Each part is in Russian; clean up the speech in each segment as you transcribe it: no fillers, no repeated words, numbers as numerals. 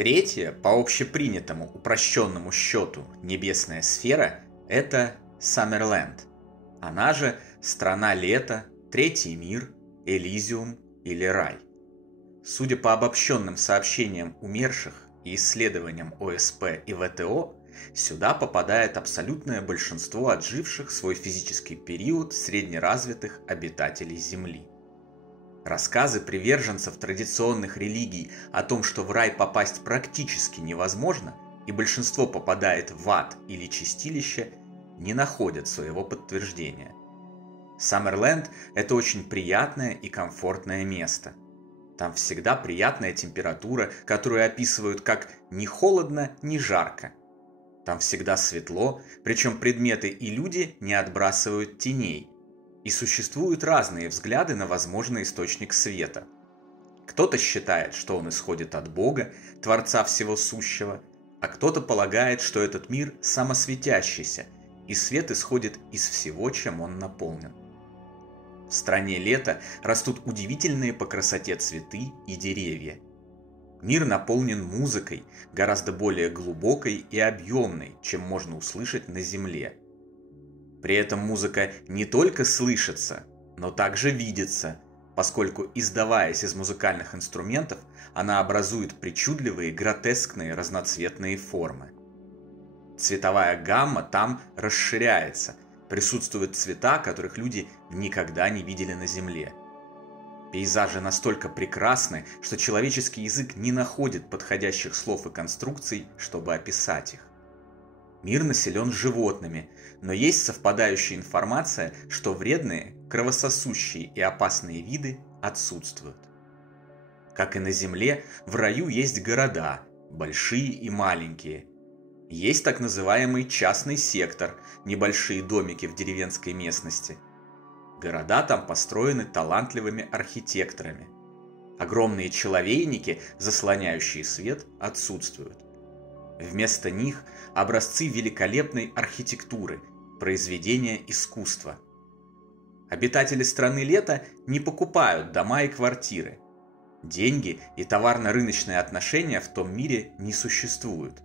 Третье, по общепринятому упрощенному счету, небесная сфера – это Саммерленд. Она же страна лета, третий мир, Элизиум или рай. Судя по обобщенным сообщениям умерших и исследованиям ОСП и ВТО, сюда попадает абсолютное большинство отживших свой физический период среднеразвитых обитателей Земли. Рассказы приверженцев традиционных религий о том, что в рай попасть практически невозможно, и большинство попадает в ад или чистилище, не находят своего подтверждения. Саммерленд – это очень приятное и комфортное место. Там всегда приятная температура, которую описывают как «ни холодно, ни жарко». Там всегда светло, причем предметы и люди не отбрасывают теней. И существуют разные взгляды на возможный источник света. Кто-то считает, что он исходит от Бога, Творца всего сущего, а кто-то полагает, что этот мир самосветящийся, и свет исходит из всего, чем он наполнен. В стране лета растут удивительные по красоте цветы и деревья. Мир наполнен музыкой, гораздо более глубокой и объемной, чем можно услышать на Земле. При этом музыка не только слышится, но также видится, поскольку, издаваясь из музыкальных инструментов, она образует причудливые, гротескные разноцветные формы. Цветовая гамма там расширяется, присутствуют цвета, которых люди никогда не видели на Земле. Пейзажи настолько прекрасны, что человеческий язык не находит подходящих слов и конструкций, чтобы описать их. Мир населен животными, но есть совпадающая информация, что вредные, кровососущие и опасные виды отсутствуют. Как и на Земле, в раю есть города, большие и маленькие. Есть так называемый частный сектор, небольшие домики в деревенской местности. Города там построены талантливыми архитекторами. Огромные человейники, заслоняющие свет, отсутствуют. Вместо них образцы великолепной архитектуры, произведения искусства. Обитатели страны лета не покупают дома и квартиры. Деньги и товарно-рыночные отношения в том мире не существуют.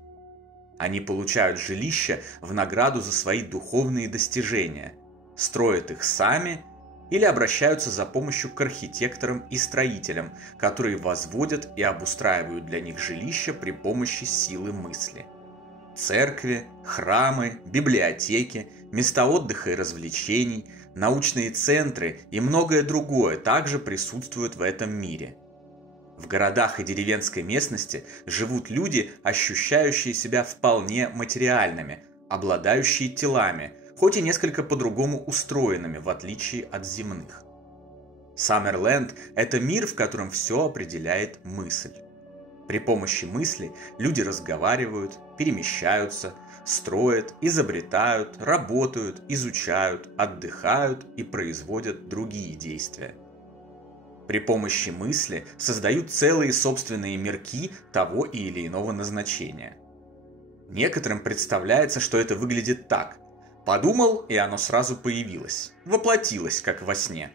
Они получают жилища в награду за свои духовные достижения, строят их сами или обращаются за помощью к архитекторам и строителям, которые возводят и обустраивают для них жилища при помощи силы мысли. Церкви, храмы, библиотеки, места отдыха и развлечений, научные центры и многое другое также присутствуют в этом мире. В городах и деревенской местности живут люди, ощущающие себя вполне материальными, обладающие телами, хоть и несколько по-другому устроенными, в отличие от земных. Саммерленд – это мир, в котором все определяет мысль. При помощи мысли люди разговаривают, перемещаются, строят, изобретают, работают, изучают, отдыхают и производят другие действия. При помощи мысли создают целые собственные мирки того или иного назначения. Некоторым представляется, что это выглядит так. Подумал, и оно сразу появилось, воплотилось, как во сне.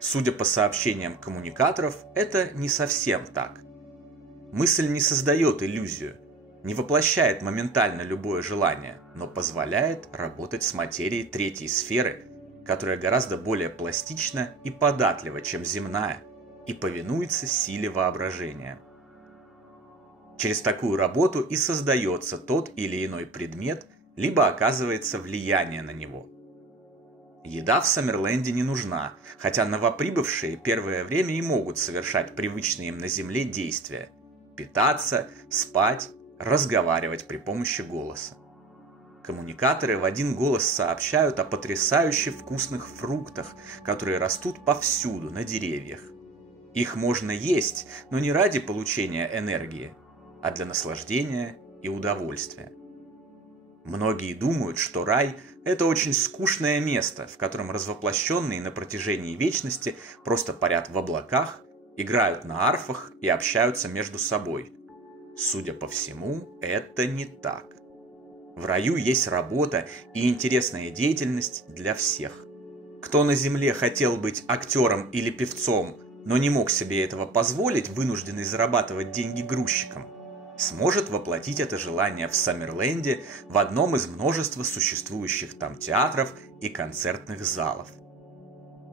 Судя по сообщениям коммуникаторов, это не совсем так. Мысль не создает иллюзию, не воплощает моментально любое желание, но позволяет работать с материей третьей сферы, которая гораздо более пластична и податлива, чем земная, и повинуется силе воображения. Через такую работу и создается тот или иной предмет, либо оказывается влияние на него. Еда в Саммерленде не нужна, хотя новоприбывшие первое время и могут совершать привычные им на Земле действия – питаться, спать, разговаривать при помощи голоса. Коммуникаторы в один голос сообщают о потрясающе вкусных фруктах, которые растут повсюду на деревьях. Их можно есть, но не ради получения энергии, а для наслаждения и удовольствия. Многие думают, что рай – это очень скучное место, в котором развоплощенные на протяжении вечности просто парят в облаках, играют на арфах и общаются между собой. Судя по всему, это не так. В раю есть работа и интересная деятельность для всех. Кто на земле хотел быть актером или певцом, но не мог себе этого позволить, вынужденный зарабатывать деньги грузчиком, сможет воплотить это желание в Саммерленде в одном из множества существующих там театров и концертных залов.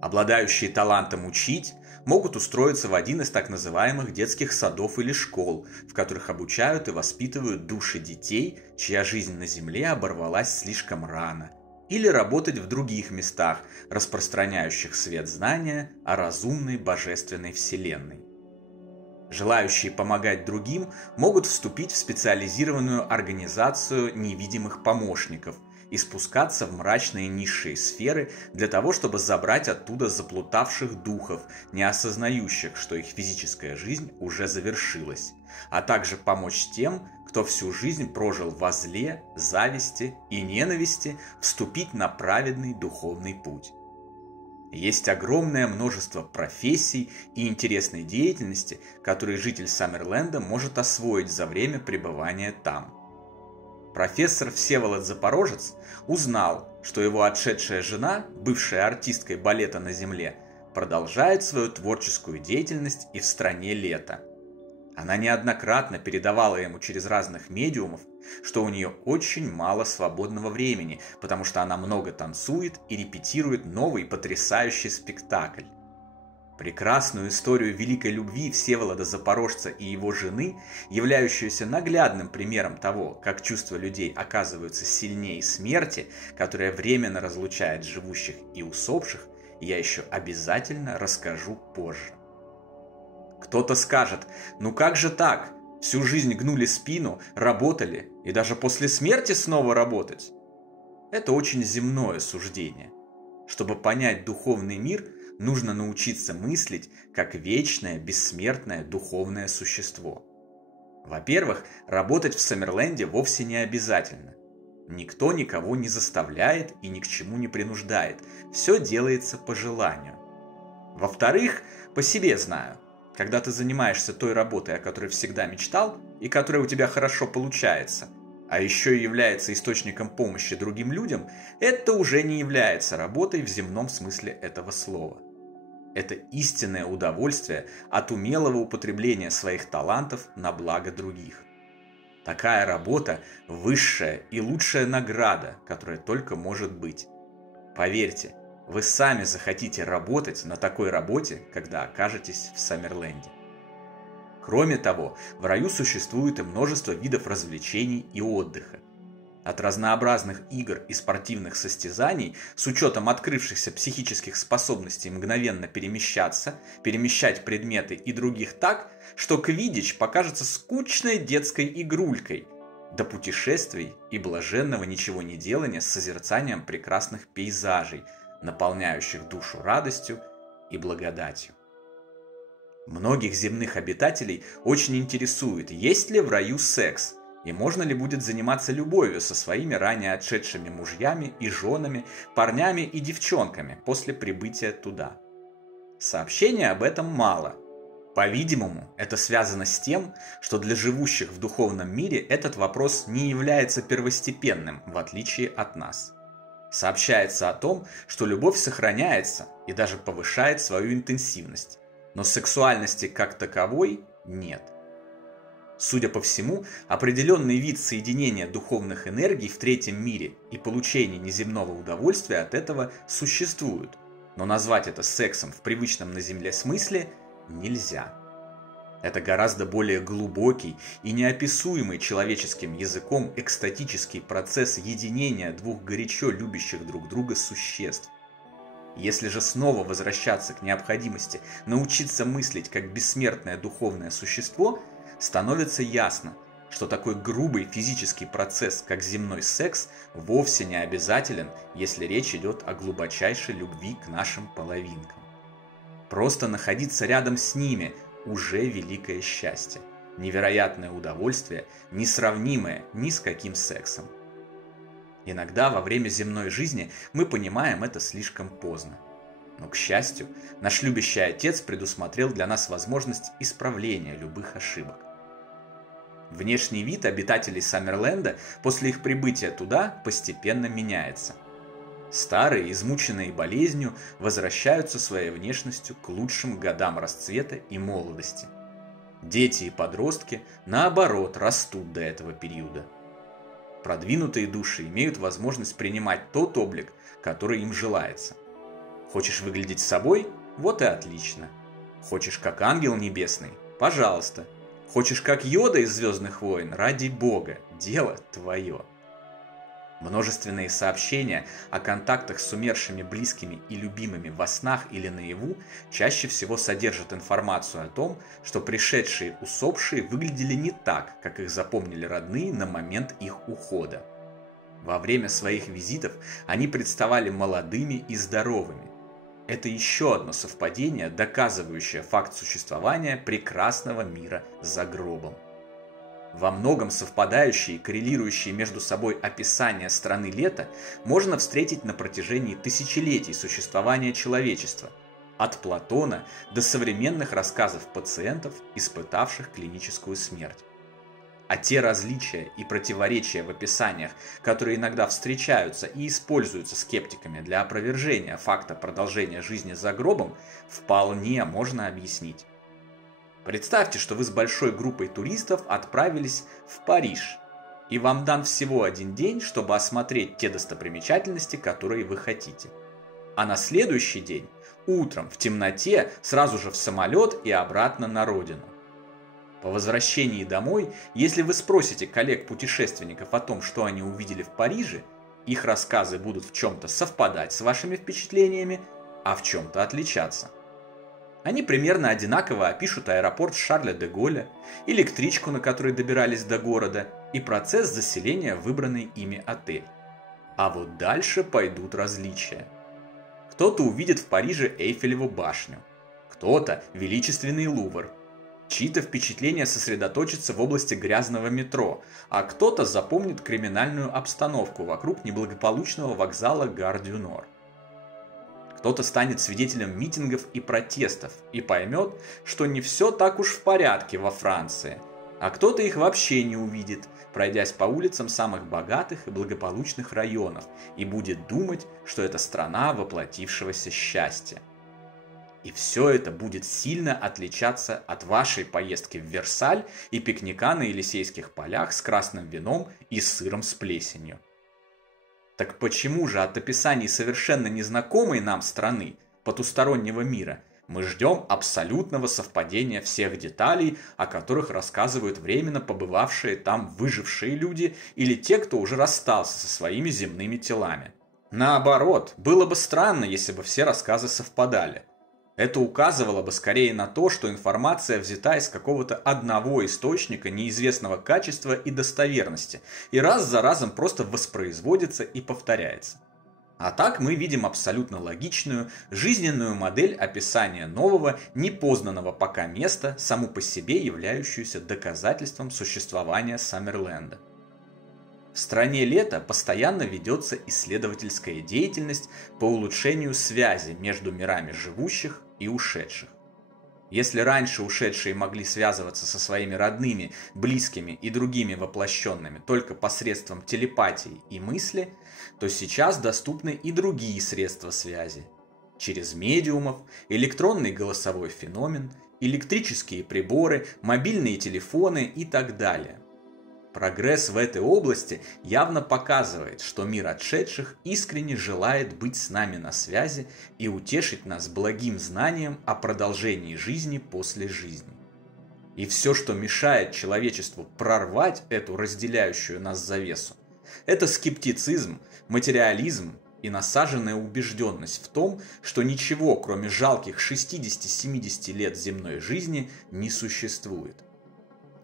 Обладающие талантом учить могут устроиться в один из так называемых детских садов или школ, в которых обучают и воспитывают души детей, чья жизнь на Земле оборвалась слишком рано, или работать в других местах, распространяющих свет знания о разумной божественной вселенной. Желающие помогать другим могут вступить в специализированную организацию невидимых помощников и спускаться в мрачные низшие сферы для того, чтобы забрать оттуда заплутавших духов, не осознающих, что их физическая жизнь уже завершилась, а также помочь тем, кто всю жизнь прожил во зле, зависти и ненависти, вступить на праведный духовный путь. Есть огромное множество профессий и интересной деятельности, которые житель Саммерленда может освоить за время пребывания там. Профессор Всеволод Запорожец узнал, что его отшедшая жена, бывшая артисткой балета на Земле, продолжает свою творческую деятельность и в стране лета. Она неоднократно передавала ему через разных медиумов, что у нее очень мало свободного времени, потому что она много танцует и репетирует новый потрясающий спектакль. Прекрасную историю великой любви Всеволода Запорожца и его жены, являющуюся наглядным примером того, как чувства людей оказываются сильнее смерти, которая временно разлучает живущих и усопших, я еще обязательно расскажу позже. Кто-то скажет: ну как же так? Всю жизнь гнули спину, работали и даже после смерти снова работать? Это очень земное суждение. Чтобы понять духовный мир, нужно научиться мыслить как вечное, бессмертное духовное существо. Во-первых, работать в Саммерленде вовсе не обязательно. Никто никого не заставляет и ни к чему не принуждает. Все делается по желанию. Во-вторых, по себе знаю. Когда ты занимаешься той работой, о которой всегда мечтал, и которая у тебя хорошо получается, а еще и является источником помощи другим людям, это уже не является работой в земном смысле этого слова. Это истинное удовольствие от умелого употребления своих талантов на благо других. Такая работа – высшая и лучшая награда, которая только может быть. Поверьте, вы сами захотите работать на такой работе, когда окажетесь в Саммерленде. Кроме того, в раю существует и множество видов развлечений и отдыха. От разнообразных игр и спортивных состязаний с учетом открывшихся психических способностей мгновенно перемещаться, перемещать предметы и других так, что квиддич покажется скучной детской игрулькой, до путешествий и блаженного ничего не делания с созерцанием прекрасных пейзажей, наполняющих душу радостью и благодатью. Многих земных обитателей очень интересует, есть ли в раю секс, и можно ли будет заниматься любовью со своими ранее отшедшими мужьями и женами, парнями и девчонками после прибытия туда. Сообщений об этом мало. По-видимому, это связано с тем, что для живущих в духовном мире этот вопрос не является первостепенным, в отличие от нас. Сообщается о том, что любовь сохраняется и даже повышает свою интенсивность, но сексуальности как таковой нет. Судя по всему, определенный вид соединения духовных энергий в третьем мире и получения неземного удовольствия от этого существуют, но назвать это сексом в привычном на Земле смысле нельзя. Это гораздо более глубокий и неописуемый человеческим языком экстатический процесс единения двух горячо любящих друг друга существ. Если же снова возвращаться к необходимости научиться мыслить как бессмертное духовное существо, становится ясно, что такой грубый физический процесс, как земной секс, вовсе не обязателен, если речь идет о глубочайшей любви к нашим половинкам. Просто находиться рядом с ними – уже великое счастье, невероятное удовольствие, несравнимое ни с каким сексом. Иногда во время земной жизни мы понимаем это слишком поздно. Но, к счастью, наш любящий Отец предусмотрел для нас возможность исправления любых ошибок. Внешний вид обитателей Саммерленда после их прибытия туда постепенно меняется. Старые, измученные болезнью, возвращаются своей внешностью к лучшим годам расцвета и молодости. Дети и подростки, наоборот, растут до этого периода. Продвинутые души имеют возможность принимать тот облик, который им желается. Хочешь выглядеть собой? Вот и отлично. Хочешь как ангел небесный? Пожалуйста. Хочешь как Йода из «Звездных войн»? Ради бога, дело твое. Множественные сообщения о контактах с умершими близкими и любимыми во снах или наяву чаще всего содержат информацию о том, что пришедшие усопшие выглядели не так, как их запомнили родные на момент их ухода. Во время своих визитов они представали молодыми и здоровыми. Это еще одно совпадение, доказывающее факт существования прекрасного мира за гробом. Во многом совпадающие и коррелирующие между собой описания страны лета можно встретить на протяжении тысячелетий существования человечества, от Платона до современных рассказов пациентов, испытавших клиническую смерть. А те различия и противоречия в описаниях, которые иногда встречаются и используются скептиками для опровержения факта продолжения жизни за гробом, вполне можно объяснить. Представьте, что вы с большой группой туристов отправились в Париж, и вам дан всего один день, чтобы осмотреть те достопримечательности, которые вы хотите. А на следующий день, утром, в темноте, сразу же в самолет и обратно на родину. По возвращении домой, если вы спросите коллег-путешественников о том, что они увидели в Париже, их рассказы будут в чем-то совпадать с вашими впечатлениями, а в чем-то отличаться. Они примерно одинаково опишут аэропорт Шарля де Голля, электричку, на которой добирались до города, и процесс заселения в выбранный ими отель. А вот дальше пойдут различия. Кто-то увидит в Париже Эйфелеву башню, кто-то величественный Лувр, чьи-то впечатления сосредоточатся в области грязного метро, а кто-то запомнит криминальную обстановку вокруг неблагополучного вокзала Гар-дю-Нор. Кто-то станет свидетелем митингов и протестов и поймет, что не все так уж в порядке во Франции, а кто-то их вообще не увидит, пройдясь по улицам самых богатых и благополучных районов, и будет думать, что это страна воплотившегося счастья. И все это будет сильно отличаться от вашей поездки в Версаль и пикника на Елисейских полях с красным вином и сыром с плесенью. Так почему же от описаний совершенно незнакомой нам страны, потустороннего мира, мы ждем абсолютного совпадения всех деталей, о которых рассказывают временно побывавшие там выжившие люди или те, кто уже расстался со своими земными телами? Наоборот, было бы странно, если бы все рассказы совпадали. Это указывало бы скорее на то, что информация взята из какого-то одного источника неизвестного качества и достоверности, и раз за разом просто воспроизводится и повторяется. А так мы видим абсолютно логичную, жизненную модель описания нового, непознанного пока места, саму по себе являющуюся доказательством существования Саммерленда. В стране лета постоянно ведется исследовательская деятельность по улучшению связи между мирами живущих и ушедших. Если раньше ушедшие могли связываться со своими родными, близкими и другими воплощенными только посредством телепатии и мысли, то сейчас доступны и другие средства связи. Через медиумов, электронный голосовой феномен, электрические приборы, мобильные телефоны и так далее. Прогресс в этой области явно показывает, что мир отшедших искренне желает быть с нами на связи и утешить нас благим знанием о продолжении жизни после жизни. И все, что мешает человечеству прорвать эту разделяющую нас завесу, это скептицизм, материализм и насаженная убежденность в том, что ничего, кроме жалких 60-70 лет земной жизни, не существует.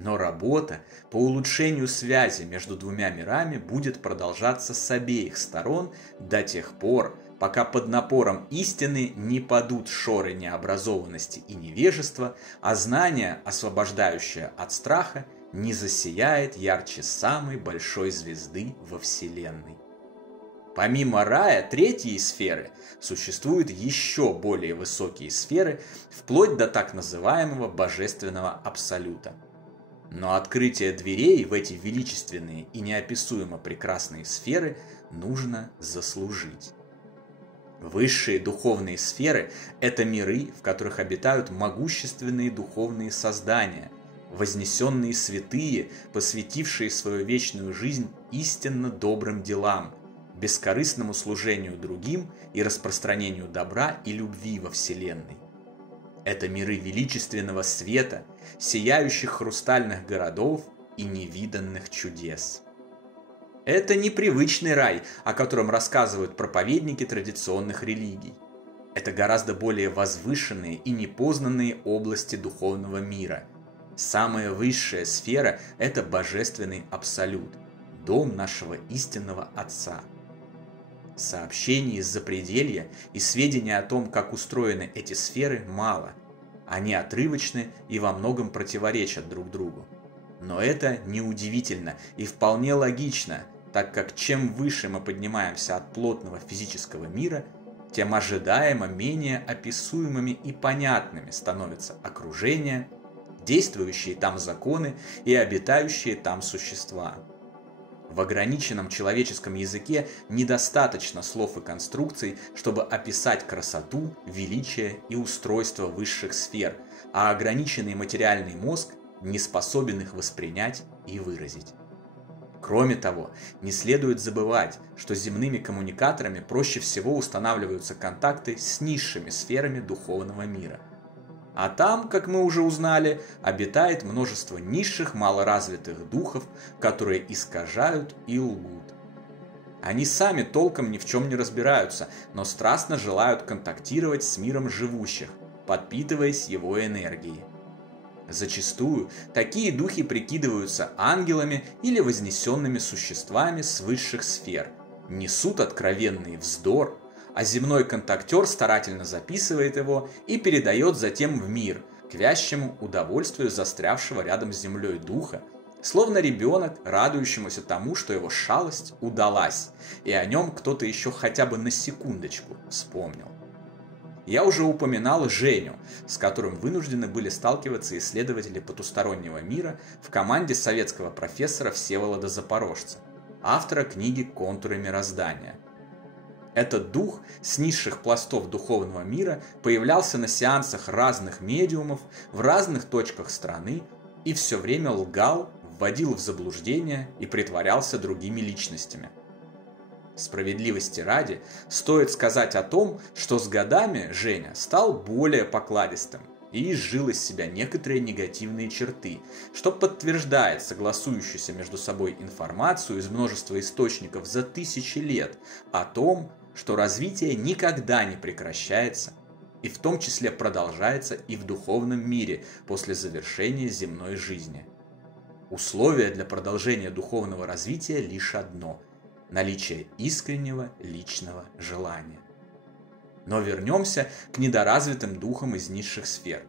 Но работа по улучшению связи между двумя мирами будет продолжаться с обеих сторон до тех пор, пока под напором истины не падут шоры необразованности и невежества, а знание, освобождающее от страха, не засияет ярче самой большой звезды во Вселенной. Помимо рая, третьей сферы, существуют еще более высокие сферы, вплоть до так называемого божественного абсолюта. Но открытие дверей в эти величественные и неописуемо прекрасные сферы нужно заслужить. Высшие духовные сферы – это миры, в которых обитают могущественные духовные создания, вознесенные святые, посвятившие свою вечную жизнь истинно добрым делам, бескорыстному служению другим и распространению добра и любви во Вселенной. Это миры величественного света, сияющих хрустальных городов и невиданных чудес. Это непривычный рай, о котором рассказывают проповедники традиционных религий. Это гораздо более возвышенные и непознанные области духовного мира. Самая высшая сфера – это божественный абсолют, дом нашего истинного Отца. Сообщений из запределья и сведений о том, как устроены эти сферы, мало. Они отрывочны и во многом противоречат друг другу. Но это неудивительно и вполне логично, так как чем выше мы поднимаемся от плотного физического мира, тем ожидаемо менее описуемыми и понятными становятся окружение, действующие там законы и обитающие там существа. В ограниченном человеческом языке недостаточно слов и конструкций, чтобы описать красоту, величие и устройство высших сфер, а ограниченный материальный мозг не способен их воспринять и выразить. Кроме того, не следует забывать, что земными коммуникаторами проще всего устанавливаются контакты с низшими сферами духовного мира. А там, как мы уже узнали, обитает множество низших малоразвитых духов, которые искажают и лгут. Они сами толком ни в чем не разбираются, но страстно желают контактировать с миром живущих, подпитываясь его энергией. Зачастую такие духи прикидываются ангелами или вознесенными существами с высших сфер, несут откровенный вздор, а земной контактер старательно записывает его и передает затем в мир, к вящему удовольствию застрявшего рядом с землей духа, словно ребенок, радующемуся тому, что его шалость удалась, и о нем кто-то еще хотя бы на секундочку вспомнил. Я уже упоминал Женю, с которым вынуждены были сталкиваться исследователи потустороннего мира в команде советского профессора Всеволода Запорожца, автора книги «Контуры мироздания». Этот дух с низших пластов духовного мира появлялся на сеансах разных медиумов в разных точках страны и все время лгал, вводил в заблуждение и притворялся другими личностями. Справедливости ради, стоит сказать о том, что с годами Женя стал более покладистым и изжил из себя некоторые негативные черты, что подтверждает согласующуюся между собой информацию из множества источников за тысячи лет о том, что развитие никогда не прекращается, и в том числе продолжается и в духовном мире после завершения земной жизни. Условие для продолжения духовного развития лишь одно – наличие искреннего личного желания. Но вернемся к недоразвитым духам из низших сфер.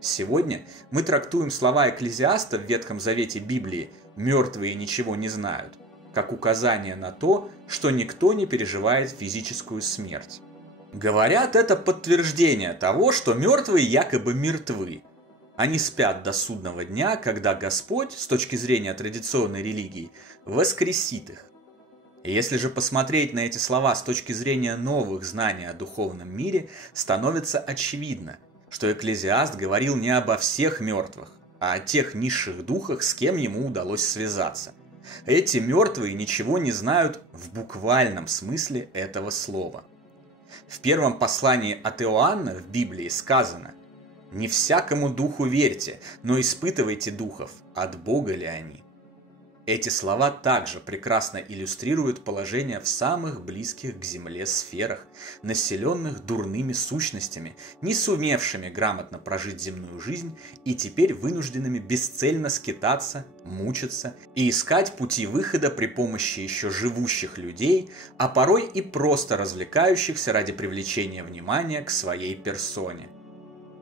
Сегодня мы трактуем слова Экклезиаста в Ветхом Завете Библии «мертвые ничего не знают» как указание на то, что никто не переживает физическую смерть. Говорят, это подтверждение того, что мертвые якобы мертвы. Они спят до судного дня, когда Господь, с точки зрения традиционной религии, воскресит их. И если же посмотреть на эти слова с точки зрения новых знаний о духовном мире, становится очевидно, что Экклезиаст говорил не обо всех мертвых, а о тех низших духах, с кем ему удалось связаться. Эти мертвые ничего не знают в буквальном смысле этого слова. В первом послании от Иоанна в Библии сказано: «Не всякому духу верьте, но испытывайте духов, от Бога ли они». Эти слова также прекрасно иллюстрируют положение в самых близких к земле сферах, населенных дурными сущностями, не сумевшими грамотно прожить земную жизнь и теперь вынужденными бесцельно скитаться, мучиться и искать пути выхода при помощи еще живущих людей, а порой и просто развлекающихся ради привлечения внимания к своей персоне.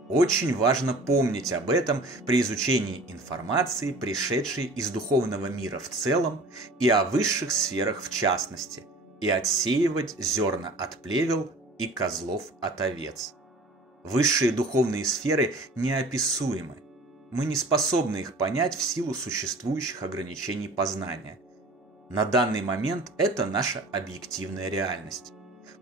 Очень важно помнить об этом при изучении информации, пришедшей из духовного мира в целом и о высших сферах в частности, и отсеивать зерна от плевел и козлов от овец. Высшие духовные сферы неописуемы. Мы не способны их понять в силу существующих ограничений познания. На данный момент это наша объективная реальность.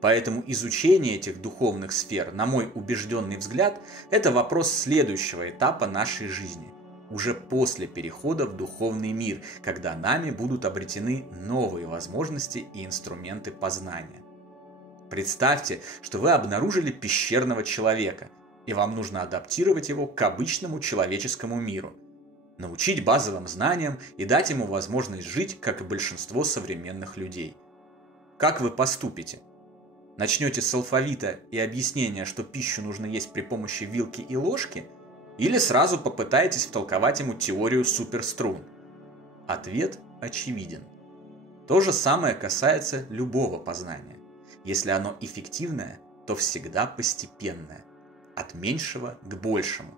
Поэтому изучение этих духовных сфер, на мой убежденный взгляд, это вопрос следующего этапа нашей жизни. уже после перехода в духовный мир, когда нами будут обретены новые возможности и инструменты познания. Представьте, что вы обнаружили пещерного человека, и вам нужно адаптировать его к обычному человеческому миру, научить базовым знаниям и дать ему возможность жить, как и большинство современных людей. Как вы поступите? Начнете с алфавита и объяснения, что пищу нужно есть при помощи вилки и ложки, или сразу попытаетесь втолковать ему теорию суперструн? Ответ очевиден. То же самое касается любого познания. Если оно эффективное, то всегда постепенное. От меньшего к большему.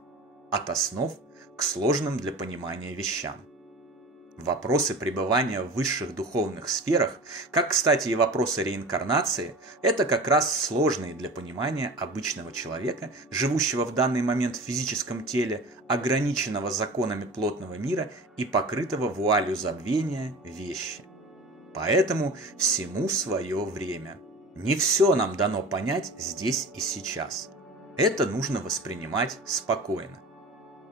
От основ к сложным для понимания вещам. Вопросы пребывания в высших духовных сферах, как, кстати, и вопросы реинкарнации, это как раз сложные для понимания обычного человека, живущего в данный момент в физическом теле, ограниченного законами плотного мира и покрытого вуалью забвения вещи. Поэтому всему свое время. Не все нам дано понять здесь и сейчас. Это нужно воспринимать спокойно.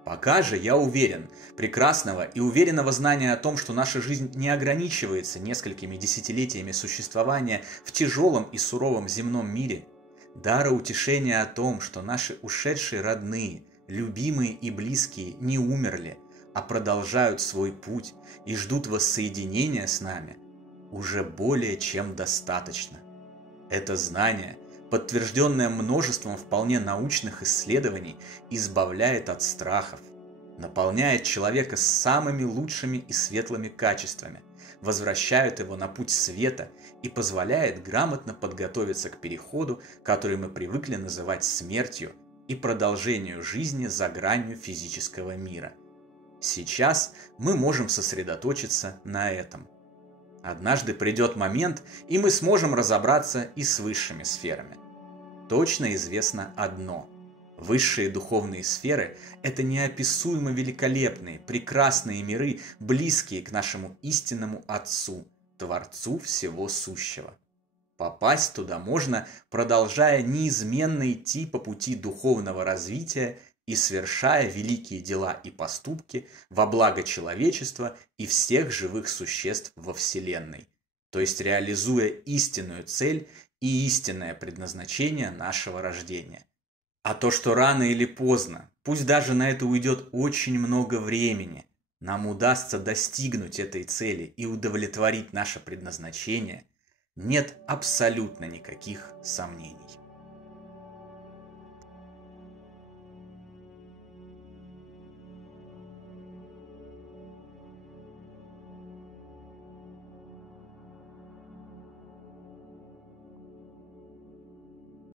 Пока же я уверен, прекрасного и уверенного знания о том, что наша жизнь не ограничивается несколькими десятилетиями существования в тяжелом и суровом земном мире, дара утешения о том, что наши ушедшие родные, любимые и близкие не умерли, а продолжают свой путь и ждут воссоединения с нами, уже более чем достаточно. Это знание, подтвержденное множеством вполне научных исследований, избавляет от страхов, наполняет человека самыми лучшими и светлыми качествами, возвращает его на путь света и позволяет грамотно подготовиться к переходу, который мы привыкли называть смертью, и продолжению жизни за гранью физического мира. Сейчас мы можем сосредоточиться на этом. Однажды придет момент, и мы сможем разобраться и с высшими сферами. Точно известно одно. Высшие духовные сферы – это неописуемо великолепные, прекрасные миры, близкие к нашему истинному Отцу, Творцу всего сущего. Попасть туда можно, продолжая неизменно идти по пути духовного развития и совершая великие дела и поступки во благо человечества и всех живых существ во Вселенной, то есть реализуя истинную цель и истинное предназначение нашего рождения. А то, что рано или поздно, пусть даже на это уйдет очень много времени, нам удастся достигнуть этой цели и удовлетворить наше предназначение, нет абсолютно никаких сомнений.